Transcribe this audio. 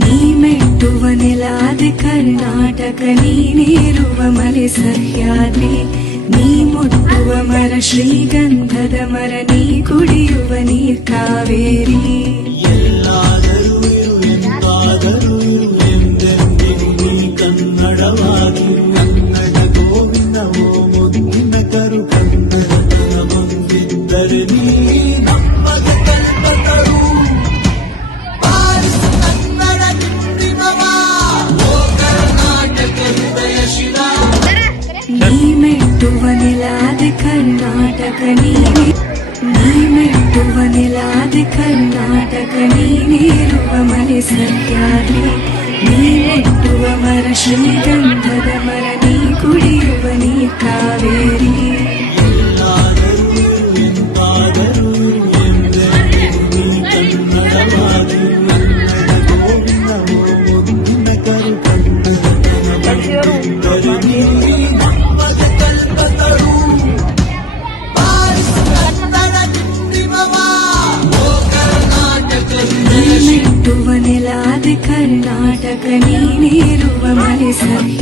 ನೀ ಮೆಟ್ಟುವ ನೆಲಾದೆ ಕರ್ನಾಟಕ ನೀನೇರುವ ಮಲೆ ಸಹ್ಯಾದ್ರಿ ನೀ ಮುಟ್ಟುವ ಮರ ಶ್ರೀಗಂಧದ ಮರ ನೀ ಕುಡಿಯುವ ನೀರ್ ಕಾವೇರಿ ಎಲ್ಲಾದರೂ ಇರು ಎಂದಾದರೂ ಇರು ಎಂದೆಂದಿಗೂ ನೀ ಕನ್ನಡವಾಗಿರು ಕನ್ನಡ ಗೋವಿಂದವೋ ಮುದ್ದಿನ ಕರು ಕನ್ನಡತನ ಬಂದಿದ್ದರೆ ನೀ ನಮಗೆ ಕಲ್ಪತರು ಕನ್ನಡ ಕಿಂಡಿಮವ ಓ ಕರ್ನಾಟಕ ಹೃದಯ ಶಿಲಾ ನೀ ಮೆಟ್ಟುವ ನೆಲಾದೆ ಕರ್ನಾಟಕ ನೀ ಮೆಟ್ಟುವ ನೆಲಾದೆ ಕರ್ನಾಟಕ ನೀನೇರುವ ಮಲೆ ಸಹ್ಯಾದ್ರಿ ನೀ ಮುಟ್ಟುವ ಮರ ಶ್ರೀಗಂಧದ ಮರ ನೀ ಕುಡಿಯುವ ನೀರ್ ಕಾವೇರಿ ಎಲ್ಲಾದರೂ ಇರು ಎಂದಾದರೂ ಇರು ಎಂದೆಂದಿಗೂ ನೀ ಕನ್ನಡವಾಗಿರು ಕನ್ನಡ ಗೋವಿಂದವೋ ಮುದ್ದಿನ ಕರು ಕನ್ನಡತನ ಬಂದಿದ್ದರೆ ನೀ ನಮಗೆ ಕಲ್ಪತರು ಕನ್ನಡ ಕಿಂಡಿಮವ ಓ ಕರ್ನಾಟಕ ನೀ ಮೆಟ್ಟುವ ನೆಲಾದೆ ಕರ್ನಾಟಕ ನೀನೇರುವ ಮಲೆ ಸಹ್ಯ